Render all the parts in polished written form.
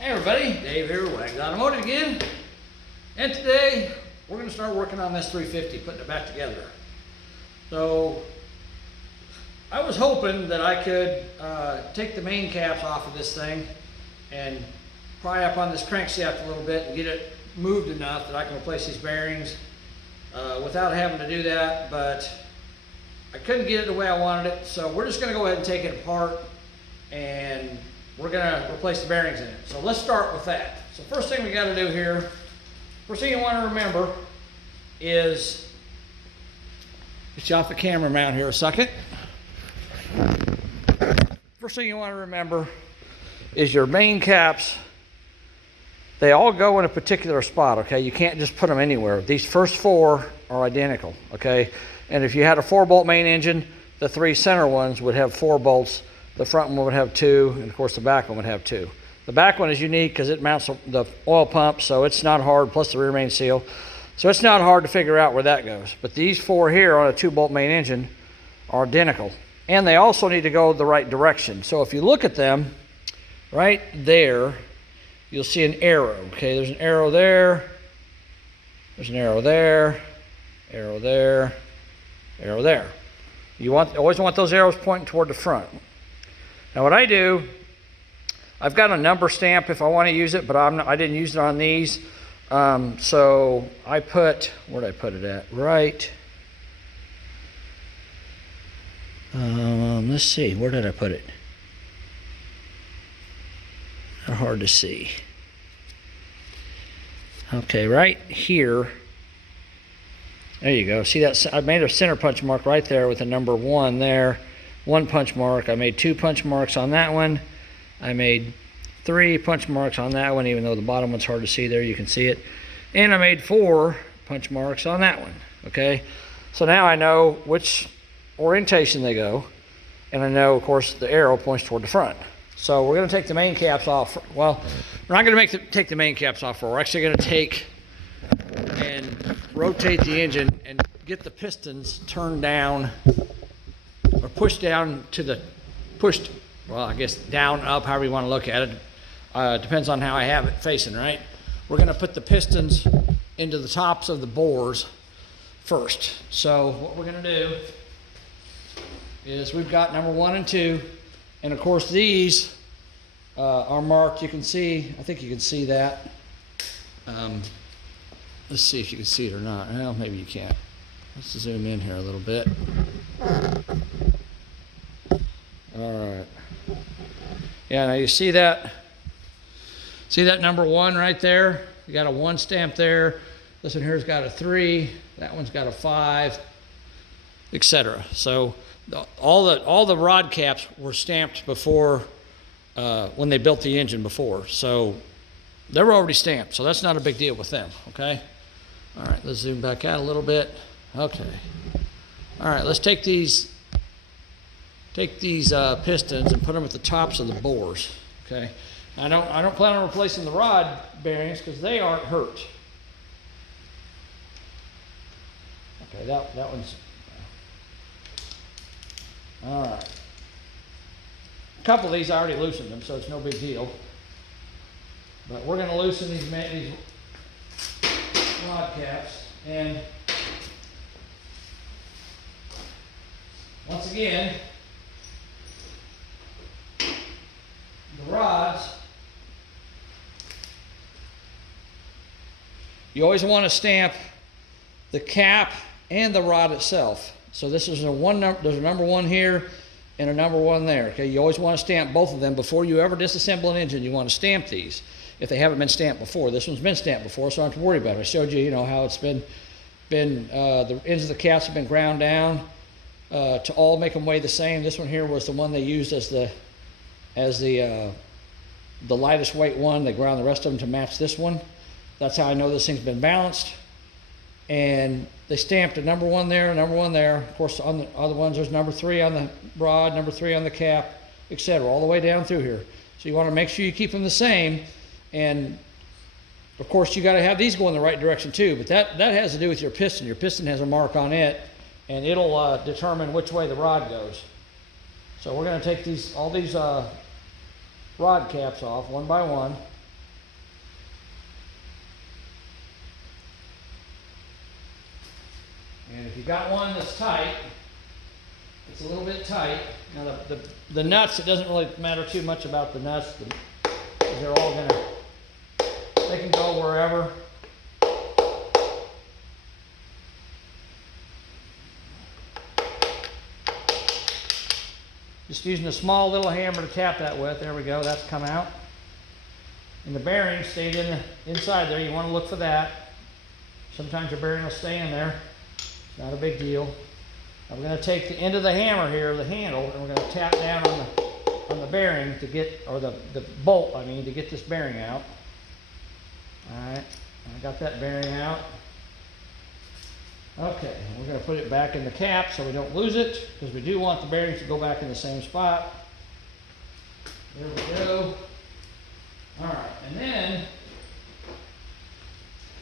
Hey everybody, Dave here, Wags Automotive again. And today, we're going to start working on this 350, putting it back together. So, I was hoping that I could take the main caps off of this thing and pry up on this crankshaft a little bit and get it moved enough that I can replace these bearings without having to do that, but I couldn't get it the way I wanted it, so we're just going to go ahead and take it apart and we're going to replace the bearings in it. So let's start with that. So first thing we got to do here, first thing you want to remember is, get you off the camera mount here a second. First thing you want to remember is your main caps, they all go in a particular spot, okay? You can't just put them anywhere. These first four are identical, okay? And if you had a 4-bolt main engine, the 3 center ones would have 4 bolts. The front one would have 2, and of course the back one would have 2. The back one is unique because it mounts the oil pump, so it's not hard, plus the rear main seal. So it's not hard to figure out where that goes. But these 4 here on a 2-bolt main engine are identical. And they also need to go the right direction. So if you look at them, right there, you'll see an arrow, okay? There's an arrow there, there's an arrow there, arrow there, arrow there. You always want those arrows pointing toward the front. Now what I do, I've got a number stamp if I want to use it, but I didn't use it on these. So I put, where did I put it at? Right. Let's see, where did I put it? Not hard to see. Okay, right here. There you go. See that? I made a center punch mark right there with a number 1 there. 1 punch mark. I made 2 punch marks on that one. I made 3 punch marks on that one, even though the bottom one's hard to see there, you can see it. And I made 4 punch marks on that one, okay? So now I know which orientation they go, and I know, of course, the arrow points toward the front. So we're gonna take the main caps off. Well, we're not gonna take the main caps off. We're actually gonna take and rotate the engine and get the pistons turned down, or pushed down to the, well, I guess down, up, however you want to look at it. Depends on how I have it facing, right? We're going to put the pistons into the tops of the bores first. So what we're going to do is we've got number 1 and 2, and of course these are marked. You can see, I think you can see that. Let's see if you can see it or not. Well, maybe you can't. Let's zoom in here a little bit. All right. Yeah, now you see that? See that number 1 right there? You got a 1 stamp there. This one here's got a 3. That one's got a 5, etc. So all the rod caps were stamped before when they built the engine before. So they were already stamped. So that's not a big deal with them. Okay. All right. Let's zoom back out a little bit. Okay. All right. Let's take these pistons and put them at the tops of the bores. Okay. I don't plan on replacing the rod bearings because they aren't hurt. Okay, that one's all right. A couple of these I already loosened them, so it's no big deal. But we're going to loosen these rod caps, and once again, the rods, you always want to stamp the cap and the rod itself. So this is there's a number 1 here and a number 1 there. Okay, you always want to stamp both of them before you ever disassemble an engine. You want to stamp these if they haven't been stamped before. This one's been stamped before, so I don't have to worry about it. I showed you, how it's been the ends of the caps have been ground down to all make them weigh the same. This one here was the one they used as the lightest weight one. They ground the rest of them to match this one. That's how I know this thing's been balanced. And they stamped a number 1 there, number 1 there. Of course, on the other ones, there's number 3 on the rod, number 3 on the cap, etc., all the way down through here. So you want to make sure you keep them the same. And of course, you got to have these go in the right direction too. But that has to do with your piston. Your piston has a mark on it, and it'll determine which way the rod goes. So we're going to take all these rod caps off one by one. if you got one that's tight, it's a little bit tight. Now the nuts, it doesn't really matter too much about the nuts. They're all they can go wherever. Just using a small little hammer to tap that with. There we go, that's come out. And the bearing stayed inside there. You want to look for that. Sometimes your bearing will stay in there. It's not a big deal. Now we're going to take the end of the hammer here, the handle, and we're going to tap down on the bearing to get, or the bolt, I mean, to get this bearing out. All right, I got that bearing out. Okay, we're going to put it back in the cap so we don't lose it, because we do want the bearings to go back in the same spot. There we go. All right, and then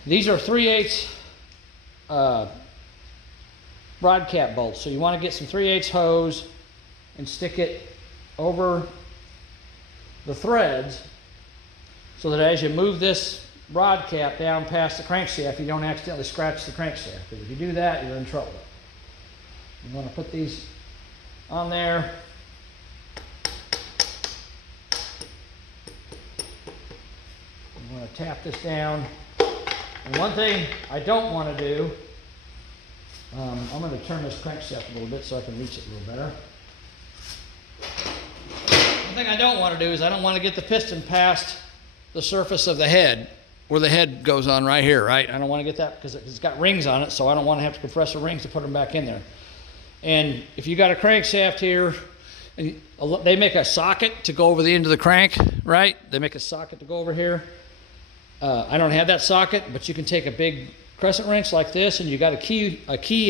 these are 3/8 rod cap bolts. So you want to get some 3/8 hose and stick it over the threads so that as you move this rod cap down past the crankshaft, you don't accidentally scratch the crankshaft. Because if you do that, you're in trouble. You want to put these on there. You want to tap this down. And one thing I don't want to do, I'm going to turn this crankshaft a little bit so I can reach it a little better. One thing I don't want to do is I don't want to get the piston past the surface of the head, where the head goes on right here, right? I don't want to get that because it's got rings on it, so I don't want to have to compress the rings to put them back in there. And if you got a crankshaft here, and they make a socket to go over the end of the crank, right? They make a socket to go over here. I don't have that socket, but you can take a big crescent wrench like this, and you got a key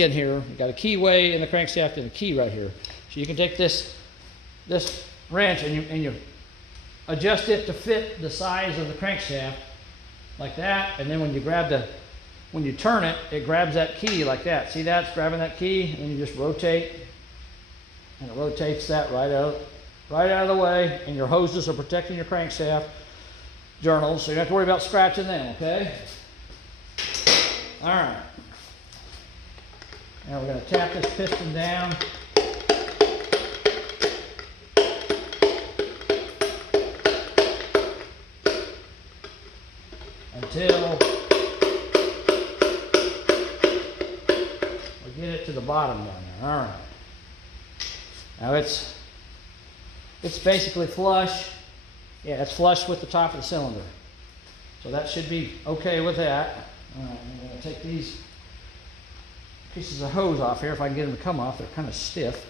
in here. You got a keyway in the crankshaft and a key right here. So you can take this wrench and you adjust it to fit the size of the crankshaft like that, and then when you turn it, it grabs that key like that. See that? It's grabbing that key, and you just rotate, and it rotates that right out of the way, and your hoses are protecting your crankshaft journals, so you don't have to worry about scratching them, okay? All right. Now we're going to tap this piston down. Until we get it to the bottom down there. All right. Now it's basically flush. Yeah, it's flush with the top of the cylinder. So that should be okay with that. All right, I'm going to take these pieces of hose off here if I can get them to come off. They're kind of stiff.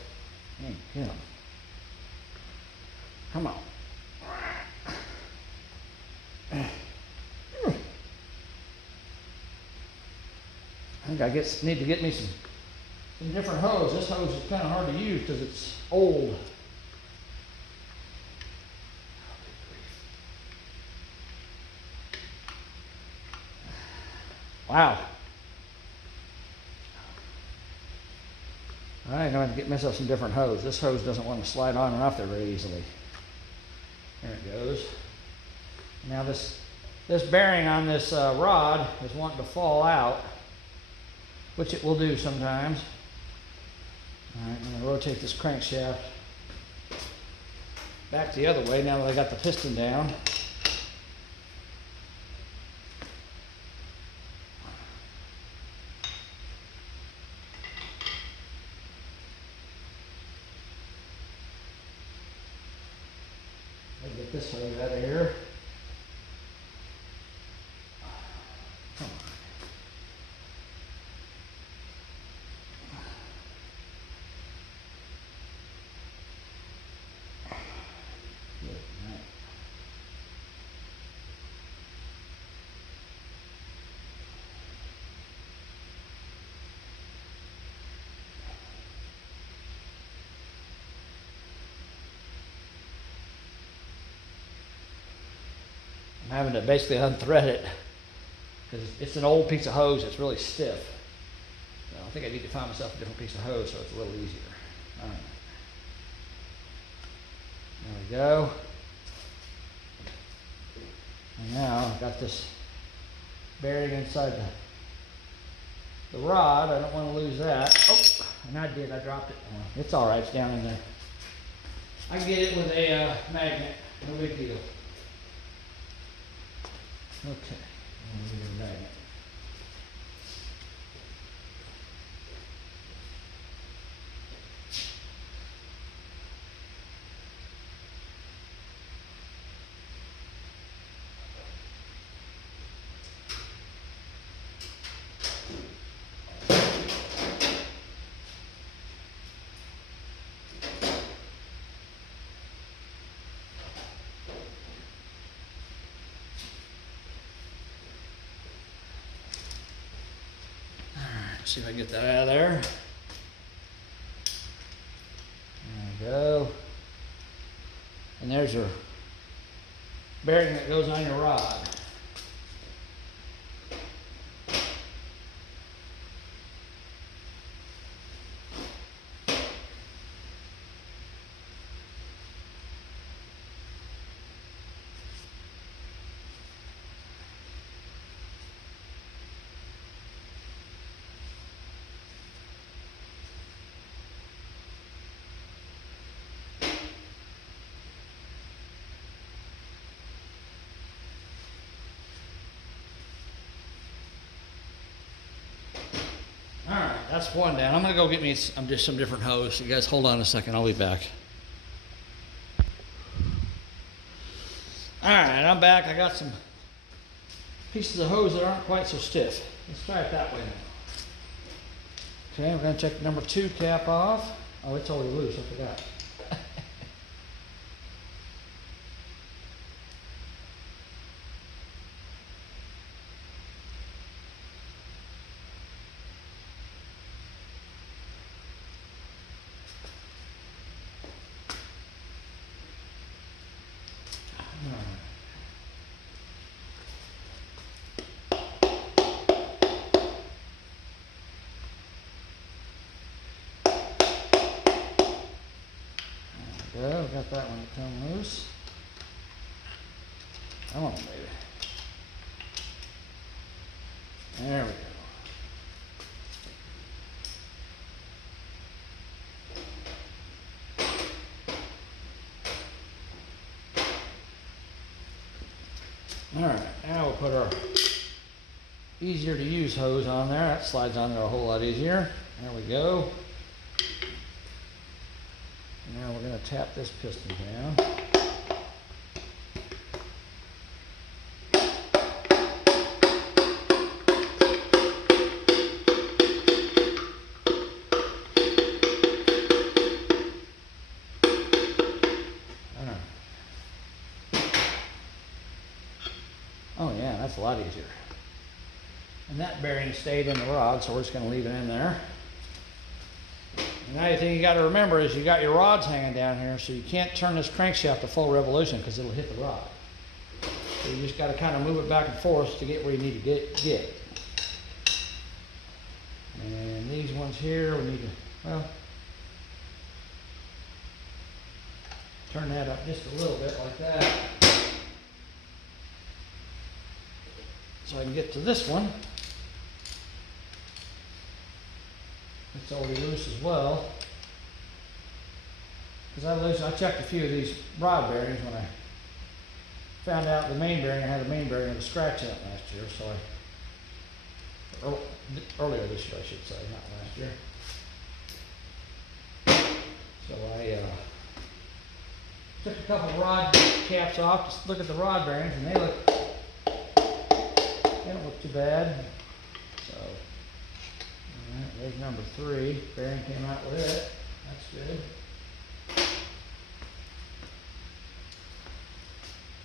Get them. Come on. I think I need to get me some different hose. This hose is kind of hard to use because it's old. Wow. All right, I'm going to get myself some different hose. This hose doesn't want to slide on and off there very easily. There it goes. Now this bearing on this rod is wanting to fall out, which it will do sometimes. All right, I'm going to rotate this crankshaft back the other way now that I got the piston down. Get this hose out of here. Come on. Good. Right. I'm having to basically unthread it because it's an old piece of hose. It's really stiff. So I think I need to find myself a different piece of hose so it's a little easier. All right. There we go. And now I've got this bearing inside the rod. I don't want to lose that. Oh, and I did. I dropped it. It's all right. It's down in there. I can get it with a magnet. No big deal. Okay. Get a magnet. See if I can get that out of there. There we go. And there's your bearing that goes on your rod. Alright, that's one down. I'm gonna go get me some different hose. So you guys hold on a second, I'll be back. Alright, I'm back. I got some pieces of hose that aren't quite so stiff. Let's try it that way now. Okay, we're gonna take the number 2 cap off. Oh, it's already loose, I forgot. There we go, got that one to come loose. Come on, baby. There we go. Alright, now we'll put our easier to use hose on there. That slides on there a whole lot easier. There we go. Now we're going to tap this piston down. Oh yeah, that's a lot easier. And that bearing stayed in the rod, so we're just going to leave it in there. Now the thing you got to remember is you got your rods hanging down here, so you can't turn this crankshaft to full revolution because it'll hit the rod. So you just got to kind of move it back and forth to get where you need to get. And these ones here, we need to, well, turn that up just a little bit like that. So I can get to this one. It's already loose as well. Because I checked a few of these rod bearings when I found out the main bearing, I had a main bearing with a scratch in it last year, so earlier this year I should say, not last year. So I took a couple of rod caps off, just look at the rod bearings, and they don't look too bad. So, all right, there's number 3. Bearing came out with it. That's good.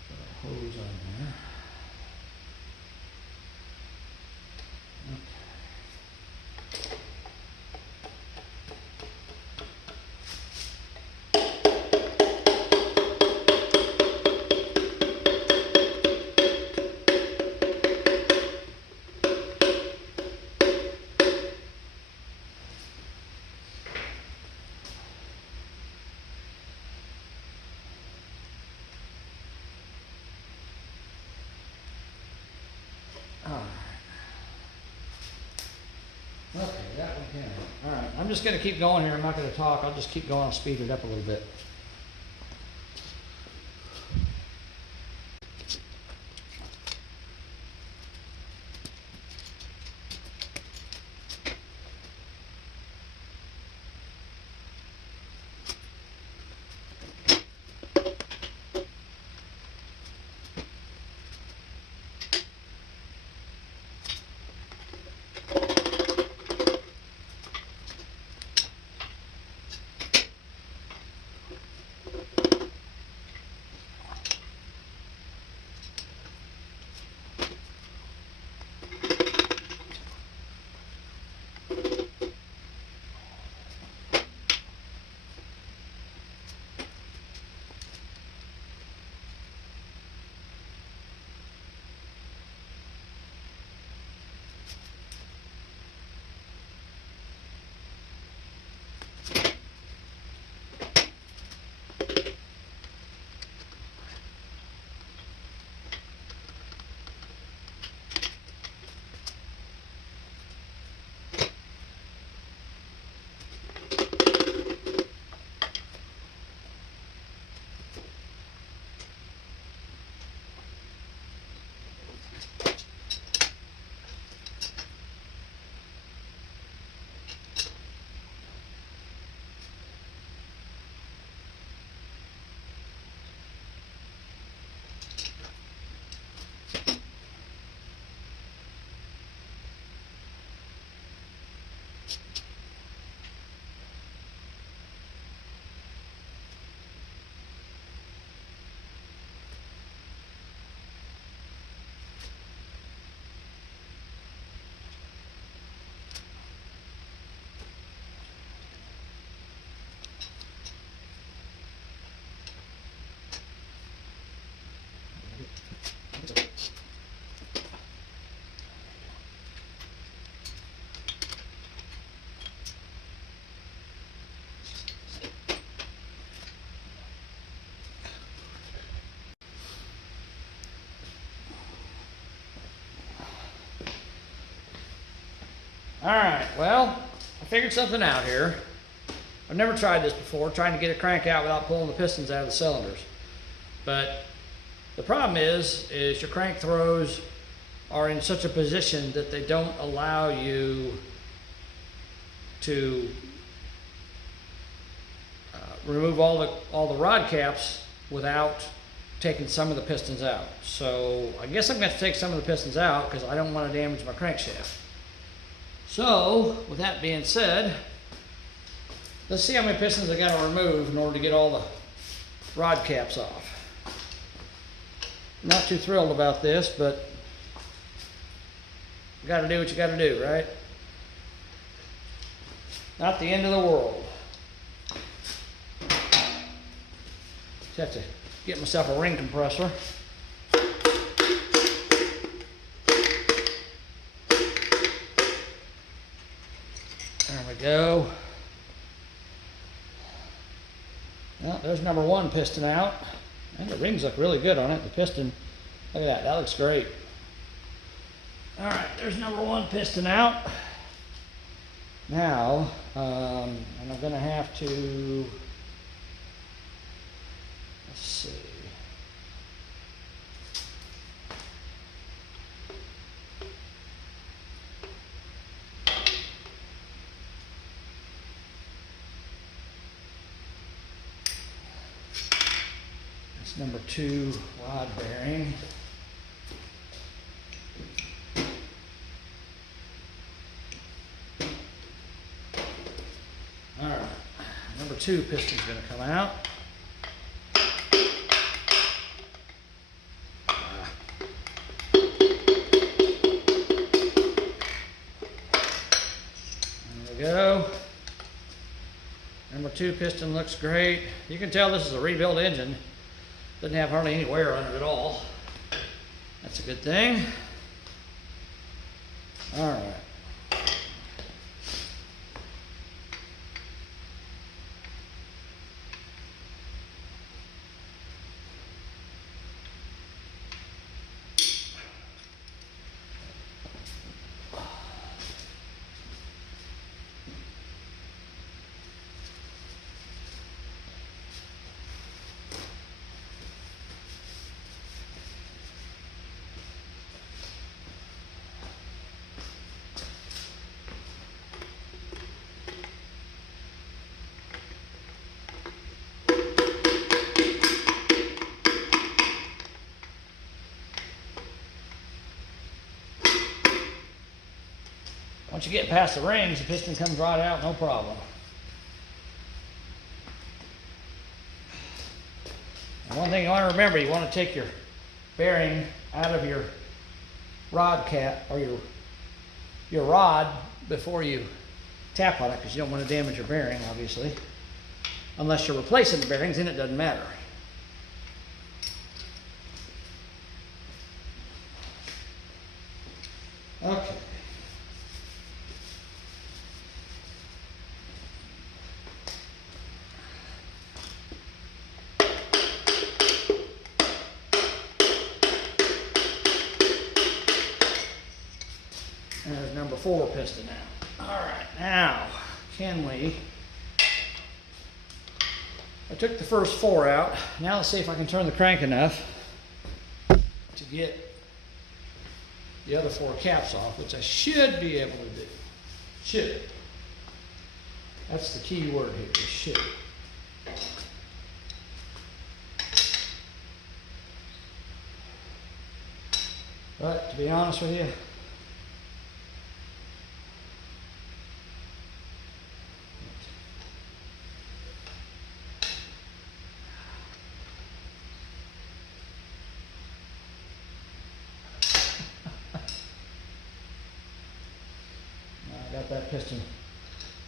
Put a hose on there. Okay. Okay. All right. I'm just going to keep going here. I'm not going to talk. I'll just keep going. I'll speed it up a little bit. All right, well, I figured something out here. I've never tried this before, trying to get a crank out without pulling the pistons out of the cylinders. But the problem is your crank throws are in such a position that they don't allow you to remove all the rod caps without taking some of the pistons out. So I guess I'm going to take some of the pistons out because I don't want to damage my crankshaft. So, with that being said, let's see how many pistons I got to remove in order to get all the rod caps off. Not too thrilled about this, but you got to do what you got to do, right? Not the end of the world. Just have to get myself a ring compressor. There we go. Well, there's number one piston out. And the rings look really good on it. The piston, look at that, that looks great. All right, there's number one piston out. Now, and I'm gonna have to, let's see. That's number two rod bearing. All right, number two piston's gonna come out. There we go. Number two piston looks great. You can tell this is a rebuilt engine. Doesn't have hardly any wear on it at all. That's a good thing. All right. Once you get past the rings, the piston comes right out, no problem. And one thing you want to remember, you want to take your bearing out of your rod cap, or your rod, before you tap on it, because you don't want to damage your bearing, obviously. Unless you're replacing the bearings, then it doesn't matter. Okay. There's number 4 piston now. All right, now can we? I took the first 4 out. Now let's see if I can turn the crank enough to get the other 4 caps off, which I should be able to do. Should. That's the key word here, is should. But to be honest with you,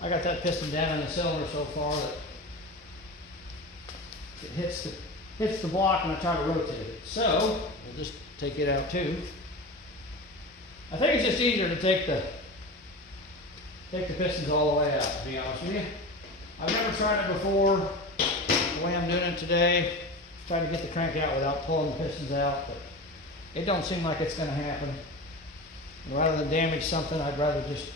I got that piston down in the cylinder so far that it hits the block and I try to rotate it. So we'll just take it out too. I think it's just easier to take the pistons all the way out, to be honest with you. I've never tried it before. The way I'm doing it today, try to get the crank out without pulling the pistons out, but it don't seem like it's going to happen. And rather than damage something, I'd rather just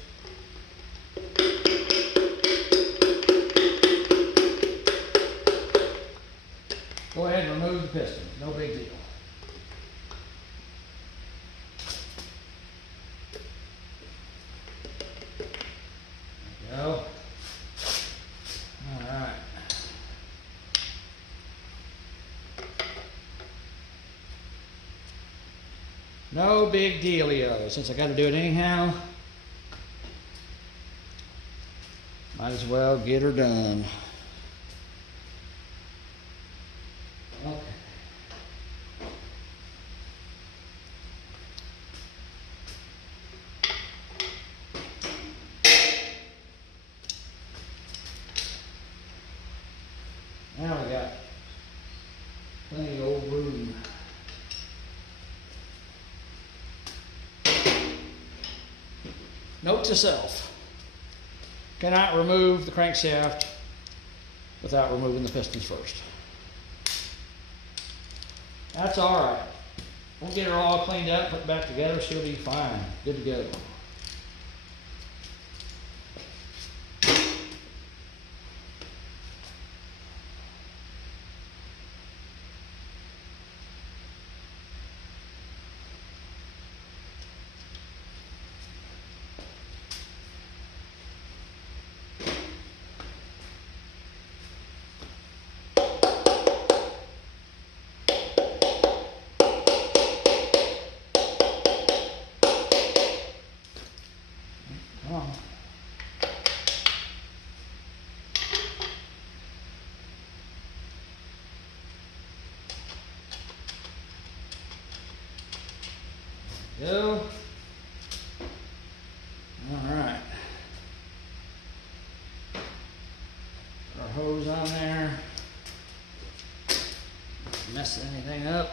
go ahead and remove the piston. No big deal. There we go. All right. No big dealio. Since I got to do it anyhow, might as well get her done. Okay. Now we got plenty of old room. Note to self: cannot remove the crankshaft without removing the pistons first. That's all right. We'll get her all cleaned up, put back together, she'll be fine. Good to go. Go. All right. Put our hose on there. Mess anything up.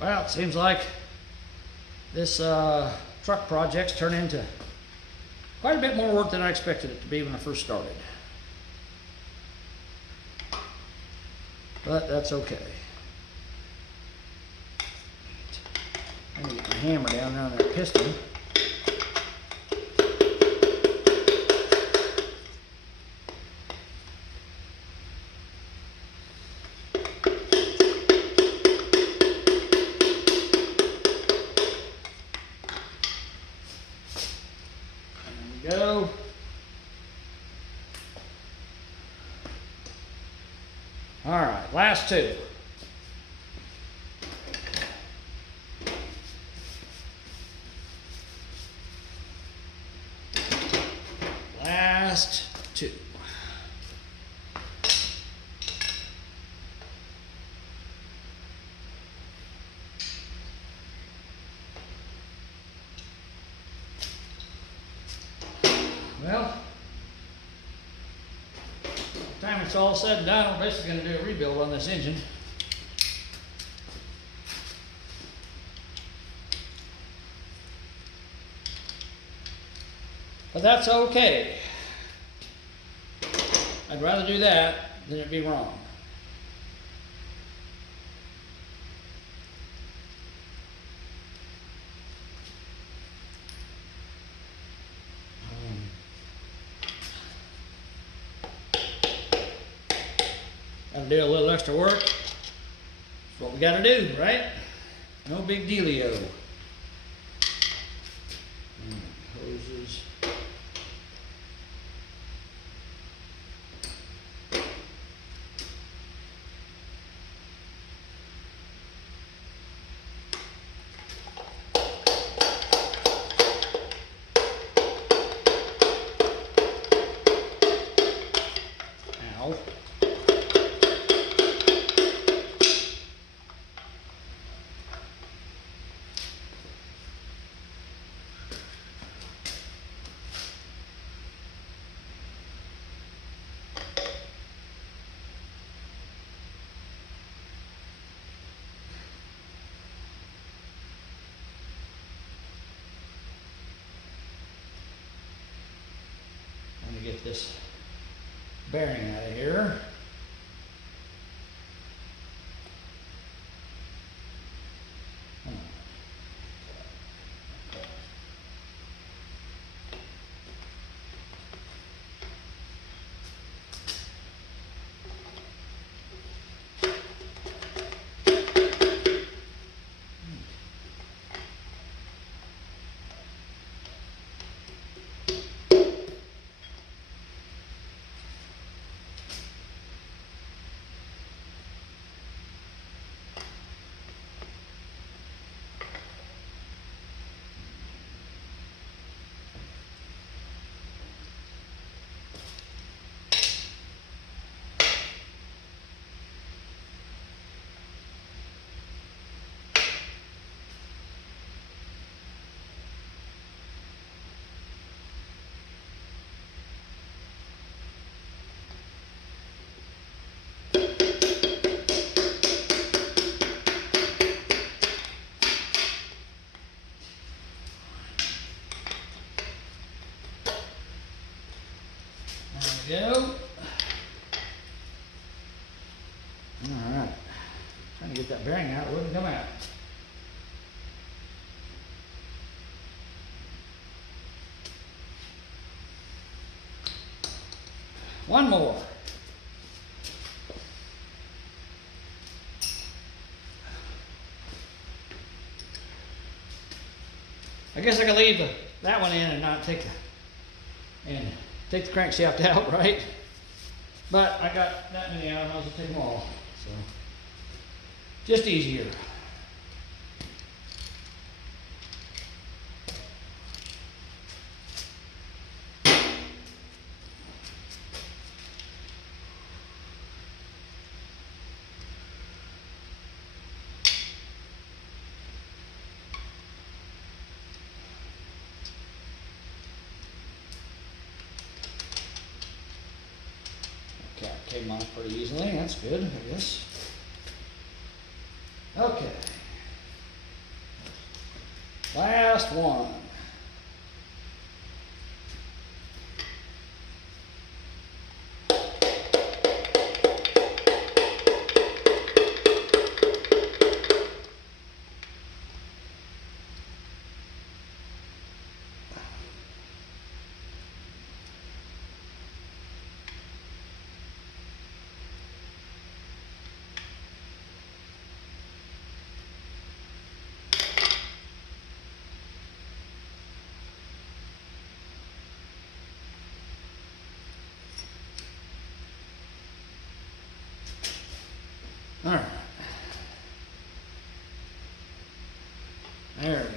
Well, it seems like this truck project's turned into quite a bit more work than I expected it to be when I first started. But that's okay. I need to get my hammer down on that piston. Last two. Last two. Well, by the time it's all said and done, we're basically going to do a rebuild on this engine. But that's okay. I'd rather do that than it be wrong. Gotta do a little extra work. That's what we gotta do, right? No big dealio. Hoses. Ow. Let me get this bearing out of here. There we go. All right. Trying to get that bearing out, it wouldn't come out. One more. I guess I could leave that one in and not take the crankshaft out, right? But I got that many out, I might as well take them all. So, just easier. Came off pretty easily, that's good, I guess. Okay. Last one. All right. There we go.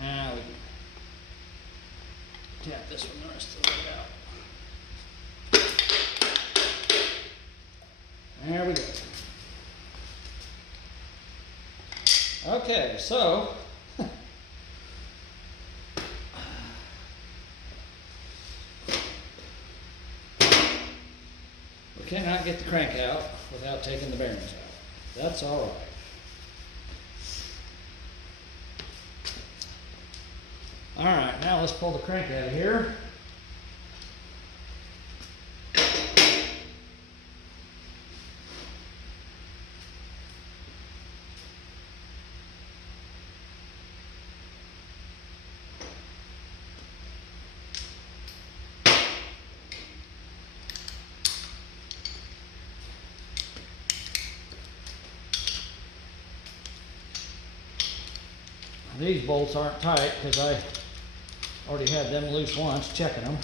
Now we can tap this one the rest of the way out. There we go. Okay, so we cannot get the crank out without taking the bearings out. That's all right. All right, now let's pull the crank out of here. These bolts aren't tight because I already had them loose once checking them.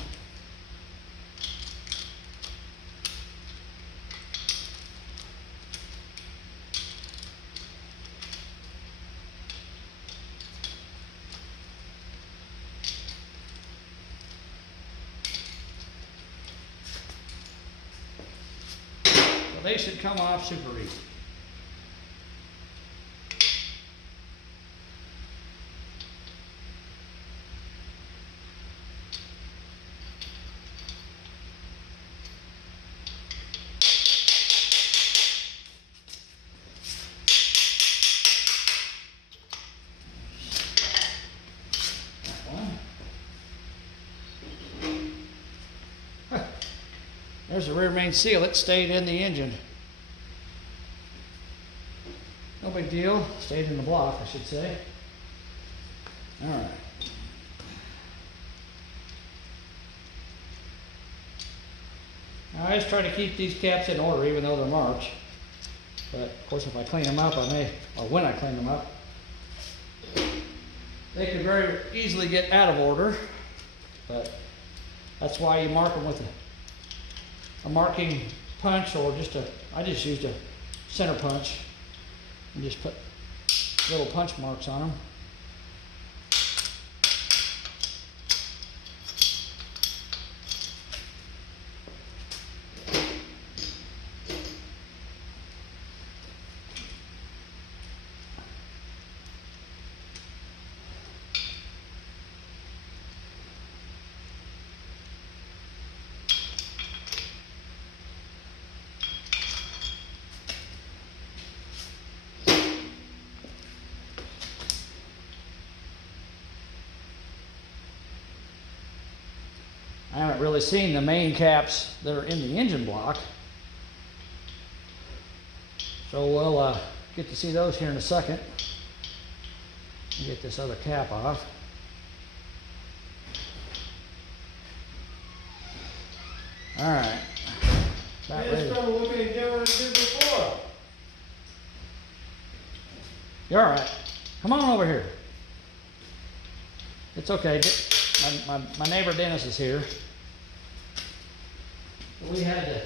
So they should come off super easy. There's the rear main seal. It stayed in the engine. No big deal. Stayed in the block, I should say. All right. I always try to keep these caps in order even though they're marked. But of course if I clean them up, or when I clean them up, they could very easily get out of order. But that's why you mark them with a marking punch, or I just used a center punch and just put little punch marks on them. I haven't really seen the main caps that are in the engine block, so we'll get to see those here in a second. Get this other cap off. All right. It's going to look any different than it did before. You're all right. Come on over here. It's okay. My neighbor Dennis is here. We had to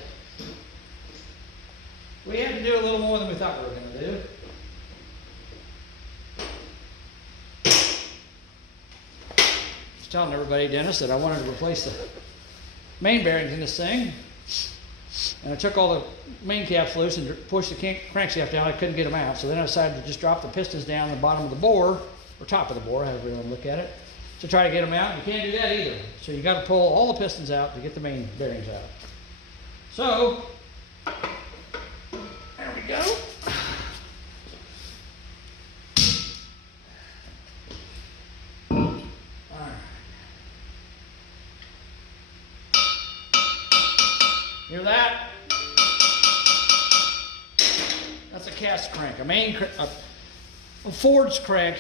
do a little more than we thought we were going to do. Just telling everybody, Dennis, that I wanted to replace the main bearings in this thing. And I took all the main caps loose and pushed the crankshaft down. I couldn't get them out. So then I decided to just drop the pistons down the bottom of the bore, or top of the bore, however you want to look at it, to try to get them out. You can't do that either. So you got to pull all the pistons out to get the main bearings out. So, there we go. All right. Hear that? That's a cast crank. A Ford's crank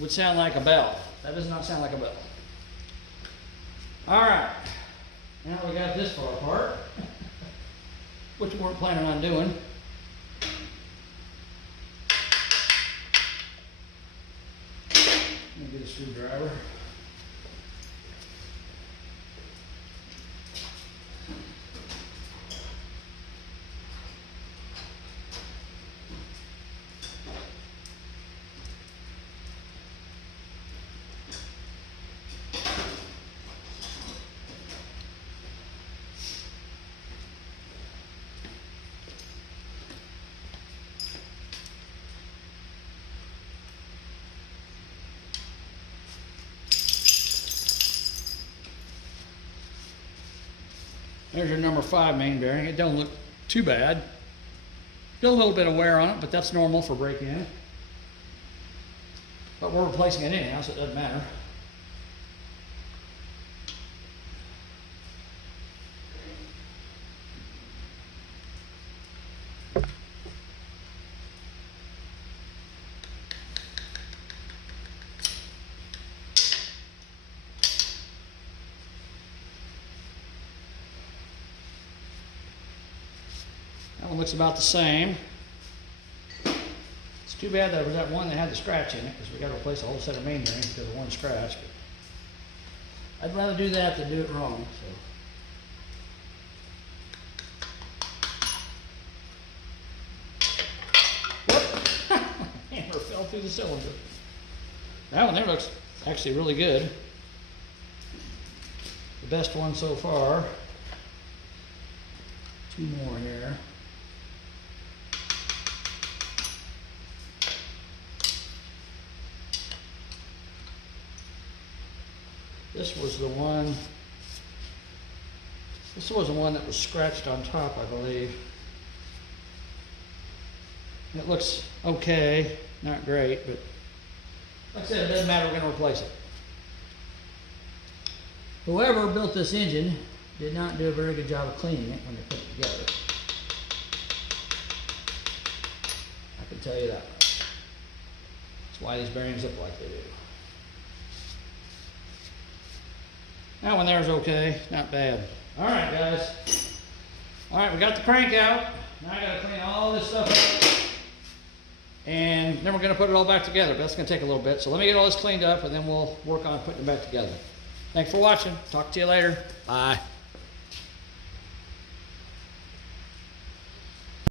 would sound like a bell. That does not sound like a bell. All right. Now we got this far apart, which we weren't planning on doing. Let me get a screwdriver. There's your number 5 main bearing. It don't look too bad. Still a little bit of wear on it, but that's normal for break-in. But we're replacing it anyhow, so it doesn't matter. That one looks about the same. It's too bad there was that one that had the scratch in it, because we got to replace a whole set of main bearings because of one scratch. But I'd rather do that than do it wrong. So. Whoop! Hammer fell through the cylinder. That one there looks actually really good. The best one so far. 2 more here. This was the one that was scratched on top, I believe. It looks okay, not great, but like I said, it doesn't matter, we're going to replace it. Whoever built this engine did not do a very good job of cleaning it when they put it together. I can tell you that much. That's why these bearings look like they do. That one there's okay, not bad. All right, guys. All right, we got the crank out. Now I got to clean all this stuff up. And then we're going to put it all back together, but that's going to take a little bit. So let me get all this cleaned up, and then we'll work on putting it back together. Thanks for watching. Talk to you later. Bye.